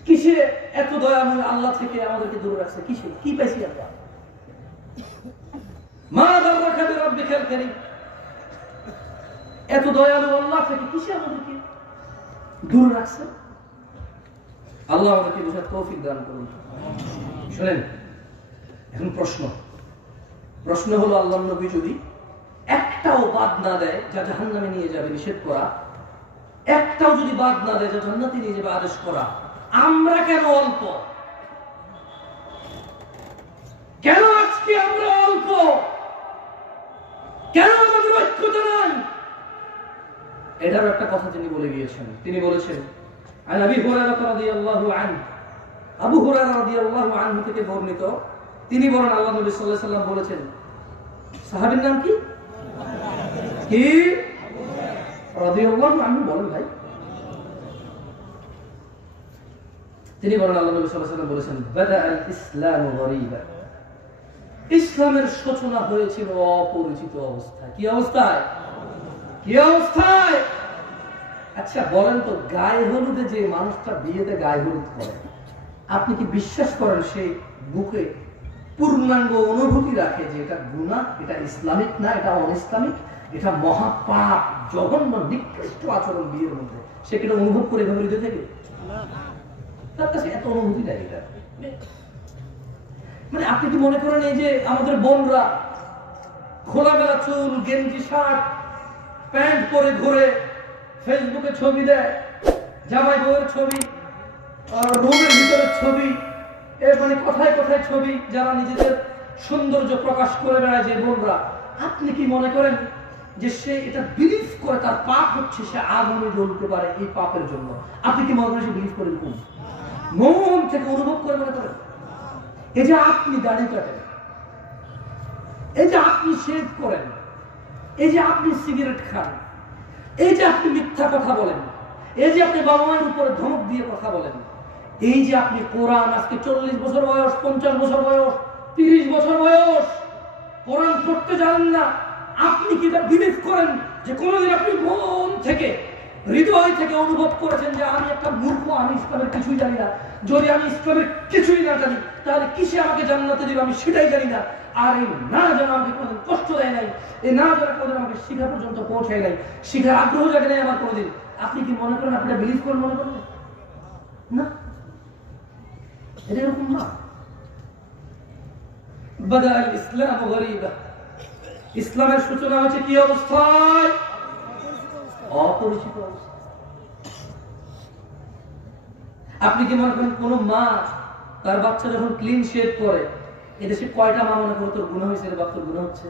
কিসে এত দয়াময় আল্লাহ থেকে আমাদেরকে দূরে রাখছে? কিসে? কি পাইছি আমরা? মা গররাকা বিরব্বিকাল কারীম, এত দয়ালু আল্লাহ থেকে কিসে আমাদেরকে দূরে রাখছে? আল্লাহ আমাদেরকে বুঝার তৌফিক দান করুন। শুনেন, এখন প্রশ্ন হলো, আল্লাহর নবী যদি একটাও বাদ না দেয় যা জাহান্নামে নিয়ে যাবে নিষেধ করা, একটাও যদি বাদ না দেয় যা জান্নাতে নিয়ে যাবে আদেশ করা, আমরা কেন অল্প? কেন আজকে আমরা অল্প? কেন আমাদের ঐক্যতা নাই? এটারও একটা কথা তিনি বলে গিয়েছেন। তিনি বলেছেন, আন আবি হুরায়রা রাদিয়াল্লাহু আনহু, আবু হুরায়রা রাদিয়াল্লাহু আনহু থেকে বর্ণিত, তিনি বলেন আল্লাহ নবী সাল্লাল্লাহু আলাইহি ওয়াসাল্লাম বলেছেন, সাহাবীর নাম কি? কি রাদিয়াল্লাহু আনহু বলেন ভাই। তিনি বলেন আল্লাহ নবী সাল্লাল্লাহু আলাইহি ওয়াসাল্লাম বলেছেন, বাদা আল ইসলামু গরীবা, ইসলামের সূচনা হয়েছিল অপরিচিত অবস্থায়। কি অবস্থায়? কি অবস্থায়? আচ্ছা বলেন তো, গায়ে হলুদে যে মানুষটা বিয়েতে গায়ে হলুদ করে, আপনি কি বিশ্বাস করেন সেই বুকে পূর্ণাঙ্গ অনুভূতি রাখে যে এটা গুনাহ, এটা ইসলামিক না, এটা অনিসলামিক, এটা মহাপাপ, জঘন্য নিকৃষ্ট আচরণ বিয়ের মধ্যে? সে কি এটা অনুভব করে এভাবে হৃদয় থেকে? তার কাছে এত অনুভূতি নাই এটা। মানে আপনি কি মনে করেন এই যে আমাদের বোনরা খোলামেলা চুল, গেঞ্জি, শার্ট, প্যান্ট পরে ঘুরে, ফেসবুকে ছবি দেয়, জামাই বউয়ের ছবি, রুমের ভিতরের ছবি, মানে কথায় কথায় ছবি, যারা নিজেদের সৌন্দর্য প্রকাশ করে বেড়ায় যে বোনরা, আপনি কি মনে করেন যে সে এটা বিলিভ করে তার পাপ হচ্ছে, সে আগুনে জ্বলতে পারে এই পাপের জন্য? আপনি কি মনে করেন সে বিলিভ করে? এরকম মন থেকে অনুভব করে মনে করেন? এই যে আপনি দাড়ি কাটেন, এই যে আপনি শেভ করেন, এই যে আপনি সিগারেট খান, এই যে আপনি মিথ্যা কথা বলেন, এই যে আপনি বাবা মায়ের উপরে ধমক দিয়ে কথা বলেন, এই যে আপনি কোরআন, আজকে 40 বছর বয়স, 50 বছর বয়স, 30 বছর বয়স, কোরআন পড়তে জানেন না, আপনি কি এটা বিলিভ করেন যে কোনোদিন আপনি মন থেকে, হৃদয় থেকে অনুভব করেছেন যে আমি একটা মূর্খ, আমি ইসলামের কিছুই জানি না? যদি আমি ইসলামের কিছুই না জানি, তাহলে কিসে আমাকে জান্নাতে দিবে আমি সেটাই জানি না। আর এই না জানা আমাকে কোনোদিন কষ্ট দেয় নাই, এই না জানা কোনোদিন আমাকে শিখা পর্যন্ত পৌঁছায় নাই, শিখার আগ্রহ জাগে নাই আমার কোনোদিন। আপনি কি মনে করেন আপনি বিলিভ করেন? মনে করেন না, এটা এরকম না। বাদা আল ইসলাম গরীবা, ইসলামের সূচনা হচ্ছে কি অবস্থায়? অপরিচিত অবস্থা। আপনি কি মনে করেন কোন মা তার বাচ্চা যখন ক্লিন শেভ করে, এদেশে কয়টা মা মনে করে তোর গুনাহ হয়েছে, বাপ তোর গুনাহ হচ্ছে?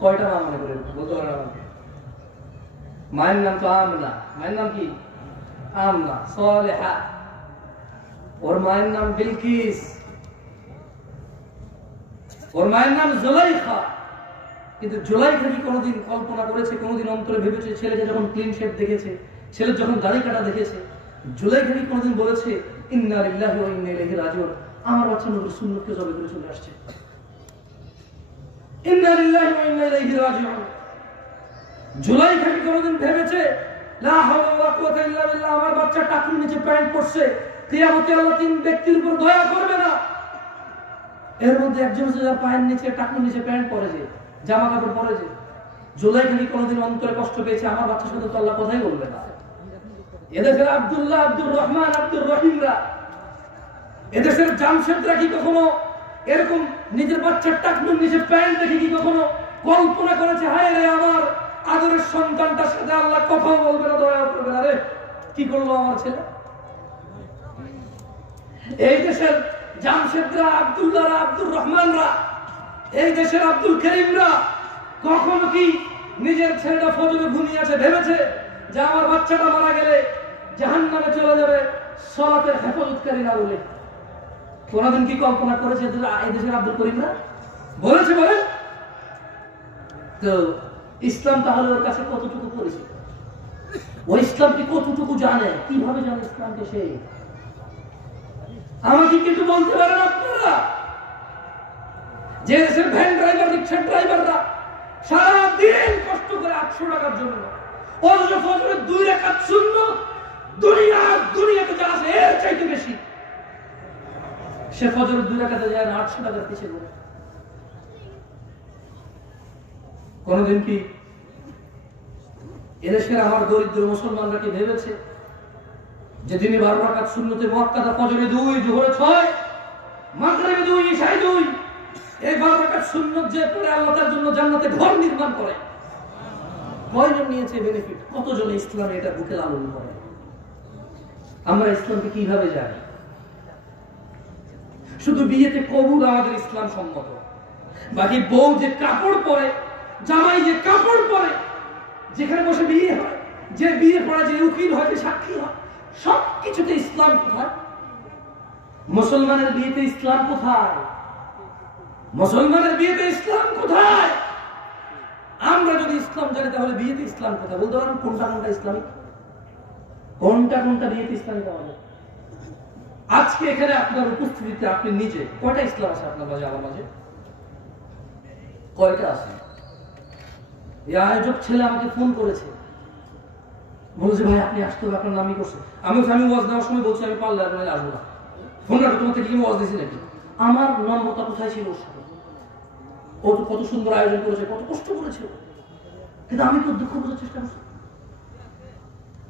কয়টা মা মনে করে? বলতে পারেন আমাকে? মায়ের নাম তো আমনা, মায়ের নাম কি? আমনা সালেহা, ওর মায়ের নাম বিলকিস, ওর মায়ের নাম জুলাইখা। কিন্তু জুলাইখা কি কোনোদিন কল্পনা করেছে, কোনোদিন অন্তরে ভেবেছে, ছেলেকে যখন ক্লিন শেভ দেখেছে, ছেলে যখন দাড়ি কাটা দেখেছে, জুলাইখা কি কোনোদিন বলেছে ইন্না লিল্লাহি ওয়া ইন্না ইলাইহি রাজিউন, আমার বাচ্চা নবীর সুন্নতকে জবে করে চলে আসছে। ইন্না লিল্লাহি ওয়া ইন্না ইলাইহি রাজিউন। জুলাইখা কি কোনোদিন ভেবেছে লা হাওলা ওয়ালা কুওয়াতা ইল্লা বিল্লাহ, আমার বাচ্চা টাকুর নিচে প্যান্ট পরছে, কিয়ামতে আল্লাহ তিন ব্যক্তির উপর দয়া করবে না? এর মধ্যে একজন যার পায়ের নিচে টাকুর নিচে প্যান্ট পরেছে, জামা কাপড় পরেছে, জুলাইখা কি কোনোদিন অন্তরে কষ্ট পেয়েছে আমার বাচ্চার সাথে তো আল্লাহ কথাই বলবে না? এদেশের আব্দুল্লাহ, আব্দুর রহমান, আব্দুর রহিমরা, এদেশের জামশেদরা কি কখনো এরকম নিজের বাচ্চার টাকনুর নিচে প্যান্ট দেখে কি কখনো কল্পনা করেছে হায় রে আমার আদরের সন্তানটার সাথে আল্লাহ কথাও বলবে না, দয়া করবে না, রে কি করলো আমার ছেলে? এই দেশের জামশেদরা, আব্দুল্লাহরা, আব্দুর রহমানরা, এই দেশের আব্দুল করিমরা কখনো কি নিজের ছেলেটা ফজরে ঘুমিয়ে আছে ভেবেছে যে আমার বাচ্চাটা মারা গেলে জাহান্নামে চলে যাবে সালাতের হেফাজতকারী না বলে? কোনদিন কি কল্পনা করেছে এই দেশের আব্দুল করিমরা? বলেছে? বলেন তো ইসলাম তাহলে ওর কাছে কতটুকু পরিচিত? ওই ইসলামকে কতটুকু জানে, কিভাবে জানে ইসলামকে সে? আমাকে কিন্তু বলতে পারেন আপনারা যে দেশের ভ্যান ড্রাইভার, রিক্সা ড্রাইভাররা সারাদিন কষ্ট করে 800 টাকার জন্য অথচ ফজরের 2 রাকাত সুন্নাত দুনিয়াতে যা আছে এর চাইতে বেশি, সে ফজরের 2 রাকাতে যায় 800 টাকার পিছিয়ে পড়ে। কোনদিন কি এদেশের আমার দরিদ্র মুসলমানরা কি ভেবেছে যে তিনি 12 রাকাত সুন্নতে মুআক্কাদা, ফজরে 2, জোহরে 6, মাগরিবে 2, ইশায় 2, এই 12 রাকাত সুন্নত যে পড়ে আল্লাহ তার জন্য জান্নাতে ঘর নির্মাণ করে, কয়জন নিয়েছে বেনিফিট? কতজন ইসলামে এটা বুকে লালন করে? আমরা ইসলামকে কিভাবে জানি? শুধু বিয়েতে কবুল আমাদের ইসলাম সম্মত, বাকি বউ যে কাপড় পরে, জামাই যে কাপড় পরে, যেখানে বসে বিয়ে হয়, যে বিয়ে পড়ে, যে উকিল হয়, যে সাক্ষী হয়, সবকিছুতে ইসলাম কোথায়? মুসলমানের বিয়েতে ইসলাম কোথায়? মুসলমানের বিয়েতে ইসলাম কোথায়? আমরা যদি ইসলাম জানি তাহলে বিয়েতে ইসলাম কোথায়? বলতে পারেন কোনটা কোনটা ইসলামিক, কোনটা কোনটা বিয়েতে ইসলামিক? আমাদের আজকে এখানে আপনার উপস্থিতিতে আপনি নিজে কয়টা ইসলাম আছে আপনার মাঝে, আমার মাঝে কয়টা আছে? এই আয়োজক ছেলে আমাকে ফোন করেছে, বলছে ভাই আপনি আসতে হবে, আপনার নামই করছে। আমি ওয়াজ দেওয়ার সময় বলছি আমি পারলে আপনার আসবো না, ফোন রাখো, তোমার থেকে ওয়াজ দিয়েছি নাকি? আমার নম্রতা কোথায় ছিল ওর সাথে? ও তো কত সুন্দর আয়োজন করেছে, কত কষ্ট করেছে, কিন্তু আমি তো দুঃখ বোঝার চেষ্টা করছি,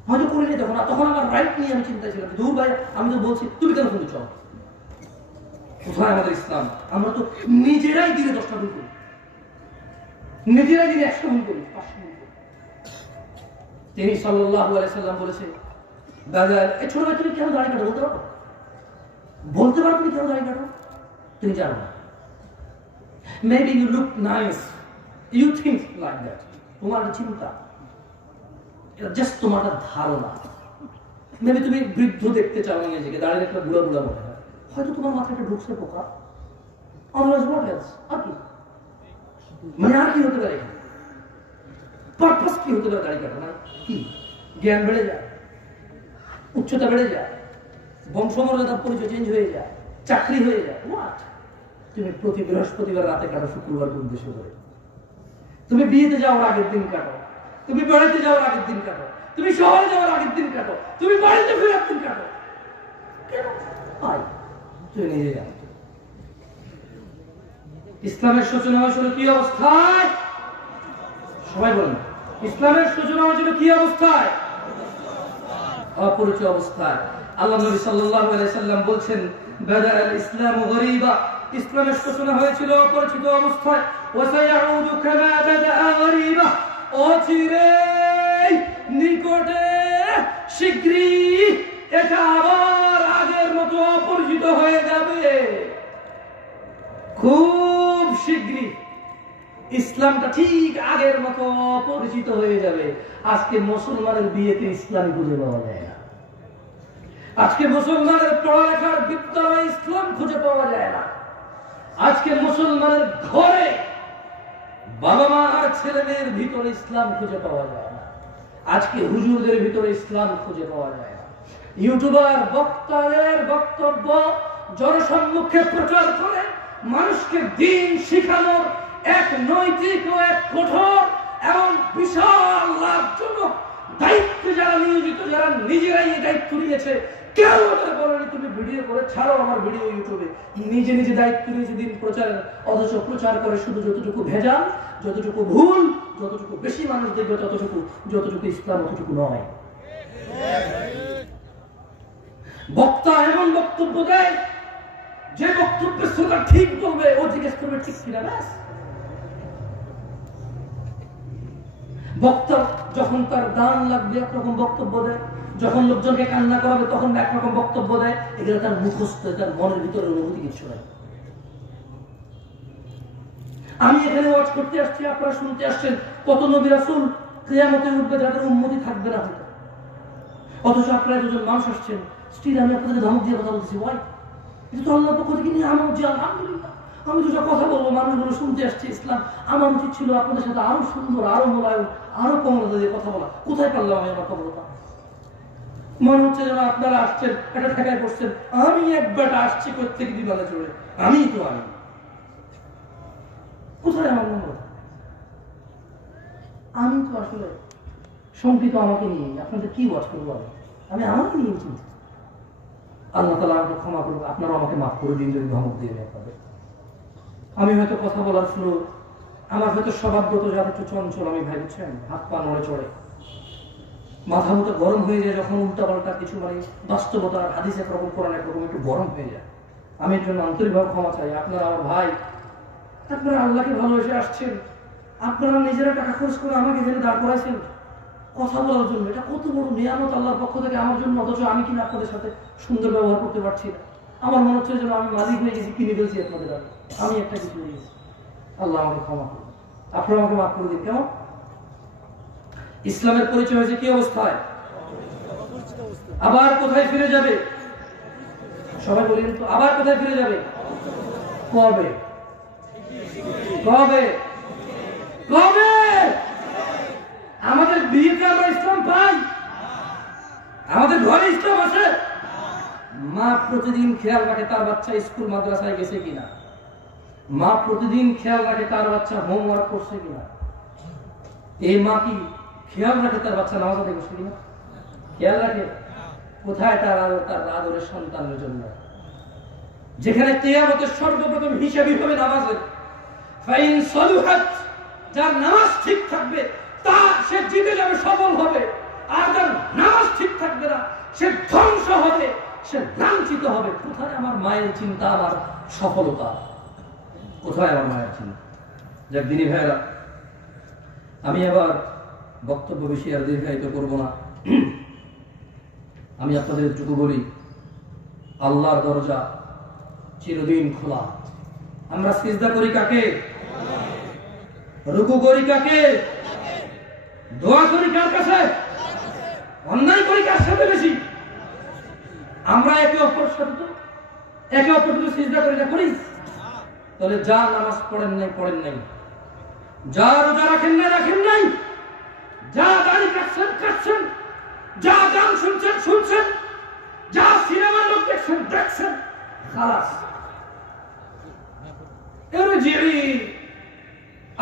হয়তো করিনি তখন আমার রাইট নিয়ে আমি চিন্তা ছিলাম, দূর ভাই আমি তো বলছি তুমি কেন ফোন দিচ্ছ? কোথায় আমাদের ইসলাম? আমরা তো নিজেরাই দিনে 10টা ভুল করি, নিজেরাই দিনে 100 ভুল করি, 500 ভুল করি। তিনি সাল্লাল্লাহু আলাইহি সাল্লাম বলেছে, দাদা এই ছোট ভাই তুমি কেন দাড়ি কাটো? বলতে পারো? বলতে পারো তুমি কেন দাড়ি কাটো? তুমি জানো না। Maybe you look nice, you think like that, তোমার চিন্তা, এটা জাস্ট তোমার ধারণা। মেবি তুমি বৃদ্ধ দেখতে চাও নিজেকে, দাঁড়িয়ে একটা বুড়া বুড়া মনে হয়, হয়তো তোমার মাথায় একটা ঢুকছে পোকা, otherwise what else? আর কি মানে আর কি হতে পারে? পারপাস কি হতে পারে দাঁড়িয়ে কাটা? কি জ্ঞান বেড়ে যায়, উচ্চতা বেড়ে যায়, বংশমর্যাদার পরিচয় চেঞ্জ হয়ে যায়, চাকরি হয়ে যায়, হোয়াট? তুমি প্রতি বৃহস্পতিবার রাতে কাটো, শুক্রবার উদ্দেশ্য করে তুমি বিয়েতে যাওয়ার আগের দিন কাটো, তুমি বাড়িতে যাওয়ার আগের দিন কাটো, তুমি শহরে যাওয়ার আগের দিন কাটো, তুমি বাড়িতে ফেরার দিন কাটো, কেন? তুমি নিজে জানো। ইসলামের সূচনা হয়েছিল কি অবস্থায়? সবাই বলেন, ইসলামের সূচনা হয়েছিল কি অবস্থায়? অপরিচিত অবস্থায়। আল্লাহ নবী সাল্লাল্লাহু আলাইহি সাল্লাম বলছেন, বাদাল ইসলামু গরীবা, ইসলামের সূচনা হয়েছিল অপরিচিত অবস্থায়, ওয়া সায়াউদু কামা বাদা গরীবা, অচিরেই নিকটে শীঘ্রই এটা আবার আগের মতো অপরিচিত হয়ে যাবে। খুব শীঘ্রই ইসলামটা ঠিক আগের মতো অপরিচিত হয়ে যাবে। আজকে মুসলমানের বিয়েতে ইসলাম খুঁজে পাওয়া যায় না, আজকে মুসলমানের পড়ালেখার বিদ্যালয়ে ইসলাম খুঁজে পাওয়া যায় না, আজকে মুসলমানের ঘরে বাবা মা আর ছেলে মেয়ের ভিতরে ইসলাম খুঁজে পাওয়া যায় না। আজকে হুজুরদের ভিতরে ইসলাম খুঁজে পাওয়া যায় না। ইউটিউবার বক্তাদের বক্তব্য জনসম্মুখে প্রচার করে মানুষকে দ্বীন শিখানোর এক নৈতিক ও এক কঠোর এবং বিশাল লাভজনক দায়িত্বে যারা নিয়োজিত, যারা নিজেরাই এই দায়িত্ব নিয়েছে, কেউ ওদের বলেনি তুমি ভিডিও করে ছাড়ো আমার ভিডিও ইউটিউবে। নিজে নিজে দায়িত্ব নিয়েছে দিন প্রচার, অথচ প্রচার করে শুধু যতটুকু ভেজাল, যতটুকু ভুল, যতটুকু বেশি মানুষ দেখবে যতটুকু ইসলাম অতটুকু নয়। বক্তা এমন বক্তব্য দেয় যে বক্তব্যের শ্রোতা ঠিক বলবে, ও জিজ্ঞেস করবে ঠিক কিনা, ব্যাস। বক্তা যখন তার দান লাগবে একরকম বক্তব্য দেয়, যখন লোকজনকে কান্না করাবে তখন একরকম বক্তব্য দেয়। এগুলো তার মুখস্থ, তার মনের ভিতরে অনুভূতি কিছু নাই। আমি এখানে ওয়াজ করতে আসছি, আপনারা শুনতে আসছেন। কত নবী রাসূল কিয়ামতে উঠবে যাদের উম্মতি থাকবে না হয়তো, অথচ আপনারা দুজন মানুষ আসছেন, স্টিল আমি আপনাদের ধমক দিয়ে কথা বলতেছি। ওয়াই? এটা তো আল্লাহর পক্ষ থেকে নিয়ে আমার যে আলহামদুলিল্লাহ আমি দুটো কথা বলবো, মানুষগুলো শুনতে আসছে ইসলাম। আমার উচিত ছিল আপনাদের সাথে আরো সুন্দর, আরো মোলায়ম, আরো কমলতা দিয়ে কথা বলা। কোথায় পারলাম আমি আমার কমলতা? মনে হচ্ছে যেন আপনারা আসছেন একটা ঠেকায় পড়ছেন, আমি একবারটা আসছি প্রত্যেক বিমানে চড়ে, আমি কোথায় আমার নম্বর? আমি তো আসলে শঙ্কিত আমাকে নিয়ে। আপনাদের কি ওয়াজ করবো? আমি আমাকে নিয়ে চিন্তিত। আল্লাহ তাআলা আমাকে ক্ষমা করুন, আপনারা আমাকে মাফ করে দিন যদি ধমক দিয়ে আপনাদের। আমি হয়তো কথা বলার ফ্লো, আমার হয়তো স্বভাবগত যারা একটু চঞ্চল, আমি ভাই বুঝছেন, হাত পা নড়ে চড়ে, মাথা মতো গরম হয়ে যায় যখন উল্টাপাল্টা কিছু, মানে বাস্তবতা হাদিস একরকম কোরআন একরকম একটু গরম হয়ে যায়। আমি এর জন্য আন্তরিকভাবে ক্ষমা চাই। আপনারা আমার ভাই, আপনারা আল্লাহকে ভালোবেসে আসছেন, আপনারা নিজেরা টাকা খরচ করে আমাকে এখানে দাঁড় করাইছেন কথা বলার জন্য। এটা কত বড় নিয়ামত আল্লাহর পক্ষ থেকে আমার জন্য, অথচ আমি কিনা আপনাদের সাথে সুন্দর ব্যবহার করতে পারছি না। আমার মনে হচ্ছে যেন আমি মালিক হয়ে গেছি, কিনে ফেলছি আপনাদের আগে, আমি একটা কিছু হয়ে গেছি। আল্লাহ আমাকে ক্ষমা করুন, আপনারা আমাকে মাফ করে দিন। কেমন ইসলামের পরিচয় হয়েছে কি অবস্থায়, আবার কোথায় ফিরে যাবে? সবাই বলেন তো, আবার কোথায় ফিরে যাবে? কবে কবে কবে? আমাদের বিয়েতে আমরা ইসলাম পাই? আমাদের ঘরে ইসলাম আছে? মা প্রতিদিন খেয়াল রাখে তার বাচ্চা স্কুল মাদ্রাসায় গেছে কিনা, মা প্রতিদিন খেয়াল রাখে তার বাচ্চা হোমওয়ার্ক করছে কিনা, এই মা কি খেয়াল রাখে তার বাচ্চা নামাজ আদায় করছে কিনা? খেয়াল রাখে? কোথায় তার আদরের সন্তানের জন্য? যেখানে কিয়ামতের সর্বপ্রথম হিসাবই হবে নামাজের। ফাইন সলুহাত, যার নামাজ ঠিক থাকবে তা সে জিতে যাবে, সফল হবে। আর যার নামাজ ঠিক থাকবে না সে ধ্বংস হবে, সে লাঞ্ছিত হবে। কোথায় আমার মায়ের চিন্তা, আমার সফলতা? কোথায় আমার মায়ের চিন্তা? যাক দিনী ভাইরা, আমি আবার বক্তব্য বেশি আর দীর্ঘায়িত করব না। আমি আপনাদের একটু বলি, আল্লাহর দরজা চিরদিন খোলা। আমরা সিজদা করি কাকে? রুকু করি কাকে? দোয়া করি কার কাছে? অন্যায় করি কার সাথে বেশি? আমরা একে অপরের সাথে তো একে অপরকে সিজদা করি না, করি? তাহলে যা নামাজ পড়েন নাই, যা রোজা রাখেন নাই, যা দাড়ি কাটছেন, যা গান শুনছেন, যা সিনেমার লোক দেখছেন, খালাস। ইরজিই,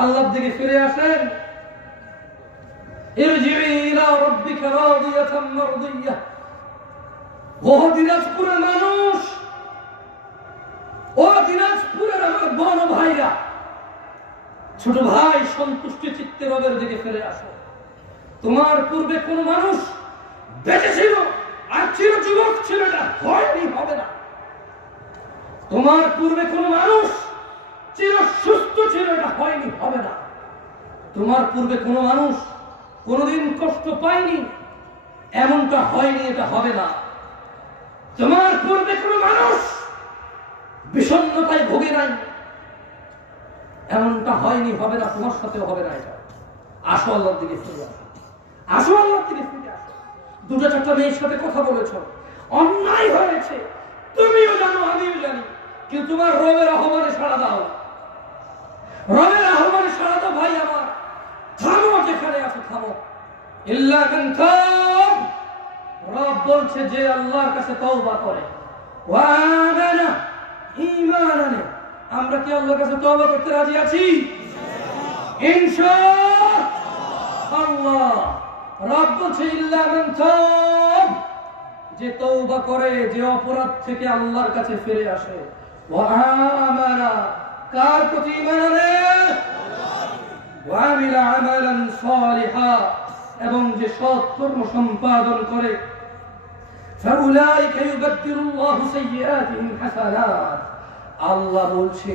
আল্লাহর দিকে ফিরে আসেন। ইরজিই ইলা রাব্বিকা রাদিয়াতান মারদিয়াহ। ও দিনাজপুরের মানুষ, ও দিনাজপুরের আমার বড় ভাইরা, ছোট ভাই, সন্তুষ্টি চিত্তে রবের দিকে ফিরে আসো। তোমার পূর্বে কোন মানুষ বেঁচে ছিল আর চির যুবক ছিল, এটা হয়নি, হবে না। তোমার পূর্বে কোন মানুষ চির সুস্থ ছিল, এটা হয়নি, হবে না। তোমার পূর্বে কোন মানুষ কোনদিন কষ্ট পায়নি, এমনটা হয়নি, এটা হবে না। তোমার পূর্বে কোন মানুষ বিষণ্ণতায় ভোগে নাই, এমনটা হয়নি, হবে না, তোমার সাথেও হবে না। এটা আসো আল্লাহর দিকে ফিরে আসো, আসো আল্লাহর দিকে ফিরে আসো। দুটো চারটা মেয়ের সাথে কথা বলেছ, অন্যায় হয়েছে, তুমিও জানো আমিও জানি, কিন্তু তোমার রবের আহ্বানে সাড়া দাও, রবের আহ্বানে সাড়া দাও। ভাই আমার, থামো, যেখানে আছো থামো। ইল্লা মান তাব, রব বলছে যে আল্লাহর কাছে তওবা করে, ওয়া আমানা, ঈমান আনে। আমরা কি আল্লাহর কাছে তওবা করতে রাজি আছি? ইনশাআল্লাহ। রব বলছে ইল্লা মান তাব, যে তওবা করে, যে অপরাধ থেকে আল্লাহর কাছে ফিরে আসে, ওয়া আমানা, কার প্রতি ঈমান আনে? ওয়া আমিলা আমালান সালিহা, এবং যে সৎ কর্ম সম্পাদন করে, ফাউলাইকা ইউবাদদিলুল্লাহু সাইয়্যাতিহিম হাসানাত। আল্লাহ বলছে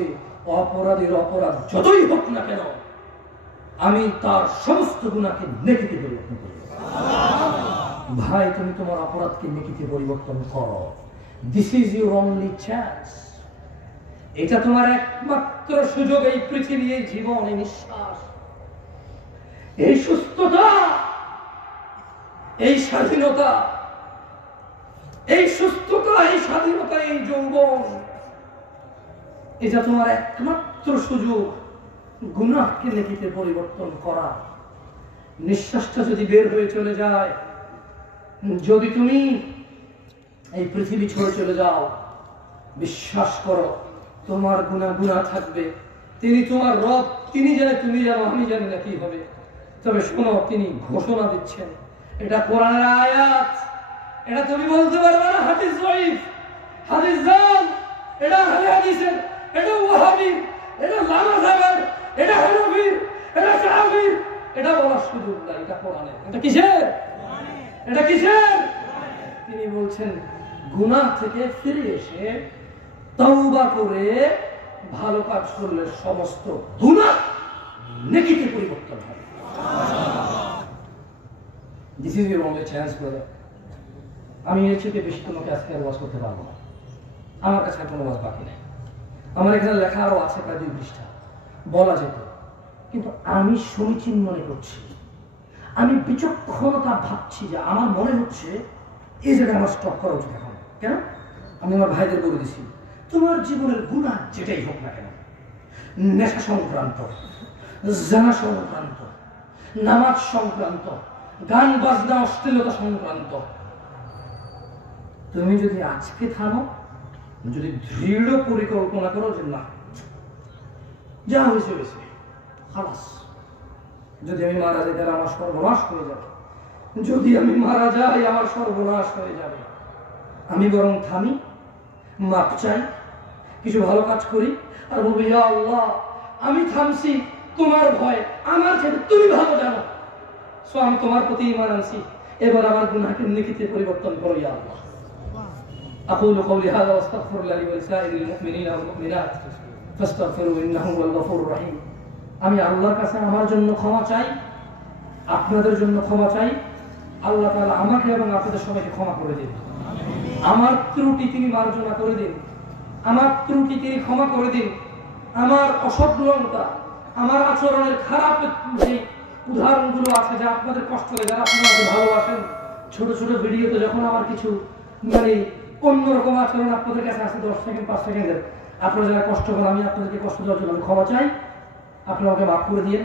অপরাধীর অপরাধ যতই হোক না কেন, আমি তার সমস্ত গুনাহকে নেকিতে পরিবর্তন করি। ভাই, তুমি তোমার অপরাধকে নেকিতে পরিবর্তন করো। This is your only chance. এটা তোমার একমাত্র সুযোগ। এই পৃথিবী, এই জীবন, এই নিঃশ্বাস, এই সুস্থতা, এই স্বাধীনতা, এই সুস্থতা, এই স্বাধীনতা, এই যৌবন, এটা তোমার একমাত্র সুযোগ গুনাহকে নেকিতে পরিবর্তন করা। নিঃশ্বাসটা যদি বের হয়ে চলে যায়, যদি তুমি এই পৃথিবী ছেড়ে চলে যাও, বিশ্বাস করো তোমার গুনাহ থাকবে। তিনি তোমার রব, তিনি জানে, তুমি জানো, আমি জানি না কি হবে। তবে শোনো, তিনি ঘোষণা দিচ্ছেন, এটা কোরআনের আয়াত, এটা তুমি বলতে পারবে না হাদিস জয়ীফ, হাদিস জাল, এটা আহলে হাদিসের, এটা ওয়াহাবীর, এটা লামাযাবের, এটা হানাফির, এটা শাফির, এটা বলার সুযোগ নাই। এটা কোরআনের। এটা কিসের? এটা কিসের? তিনি বলছেন গুনাহ থেকে ফিরে এসে তওবা করে ভালো কাজ করলে সমস্ত গুনাহ নেকিতে পরিবর্তন হবে। This is your only chance brother. আমি এর চেয়ে বেশি তোমাকে আজকে আর ওয়াজ করতে পারবো না। আমার কাছে কোনো ওয়াজ বাকি নেই। আমার এখানে লেখা আরো আছে প্রায় 2 পৃষ্ঠা, বলা যেত, কিন্তু আমি সমীচীন মনে করছি, আমি বিচক্ষণতা ভাবছি যে আমার মনে হচ্ছে এই জায়গায় আমার স্টপ করা উচিত এখন। কেন? আমি আমার ভাইদের বলে দিছি, তোমার জীবনের গুনাহ যেটাই হোক না কেন, নেশা সংক্রান্ত, জানা সংক্রান্ত, নামাজ সংক্রান্ত, গান বাজনা অশ্লীলতা সংক্রান্ত, তুমি যদি আজকে থামো, যদি দৃঢ় পরিকল্পনা করো যে না, যা হয়েছে হয়েছে, খালাস, যদি আমি মারা যাই তাহলে আমার সর্বনাশ হয়ে যাবে, যদি আমি মারা যাই আমার সর্বনাশ হয়ে যাবে, আমি বরং থামি, মাপ চাই, কিছু ভালো কাজ করি, আর বলবো ইয়া আল্লাহ, আমি থামছি তোমার ভয়, আমার ক্ষেত্রে তুমি ভালো জানো, সো আমি তোমার প্রতি ঈমান আনছি, এবার আমার গুনাহকে নেকিতে পরিবর্তন করো ইয়া আল্লাহ। أقول قولي هذا واستغفر الله لي ولسائر المؤمنين والمؤمنات فاستغفروه إنه هو الغفور الرحيم। আমি আল্লাহর কাছে আমার জন্য ক্ষমা চাই, আপনাদের জন্য ক্ষমা চাই। আল্লাহ তাআলা আমাকে এবং আপনাদের সবাইকে ক্ষমা করে দিন। আমার ত্রুটি তিনি মার্জনা করে দিন, আমার ত্রুটি তিনি ক্ষমা করে দিন। আমার অসৎগুণতা, আমার আচরণের খারাপ যে উদাহরণগুলো আছে যা আপনাদের কষ্ট লাগে, যারা আপনারা আমাকে ভালোবাসেন, ছোট ছোট ভিডিওতে যখন আমার কিছু মানে অন্যরকম আচরণ আপনাদের কাছে আছে 10 সেকেন্ড 5 সেকেন্ডের, আপনারা যারা কষ্ট করেন, আমি আপনাদেরকে কষ্ট দেওয়ার জন্য আমি ক্ষমা চাই, আপনারা আমাকে মাফ করে দিয়ে